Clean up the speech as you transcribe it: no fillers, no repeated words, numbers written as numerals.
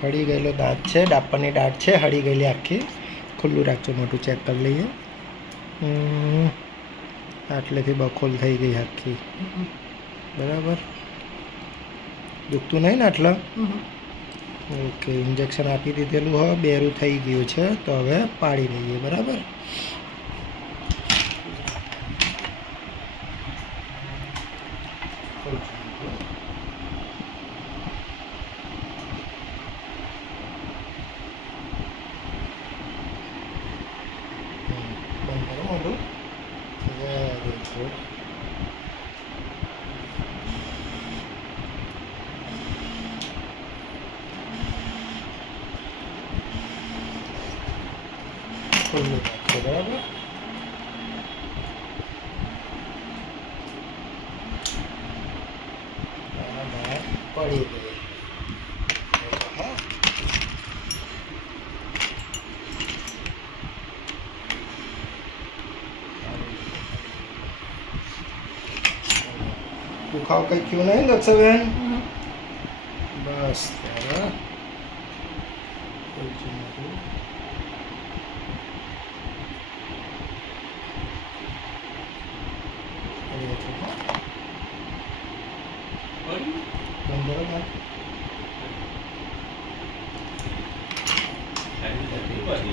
હળી ગયેલો દાંત છે, ડાપણની દાંત છે, હળી ગયેલી આખી. ખુલ્લું રાખજો, મોટું ચેક કરી લઈએ. આટલેથી બખોલ થઈ ગઈ આખી. બરાબર, દુખતું નહીં ને આટલા? ઓકે, ઇન્જેક્શન આપી દીધેલું હોય, બેરું થઈ ગયું છે, તો હવે પાડી દઈએ. બરાબર, બંધ કરો મોઢું. Very good. ખુલ્લું રાખજો. બરાબર, પડી ગઈ. દુખાવો કઈ થયું નહીં દક્ષાબેન? બસ ત્યારે Tadi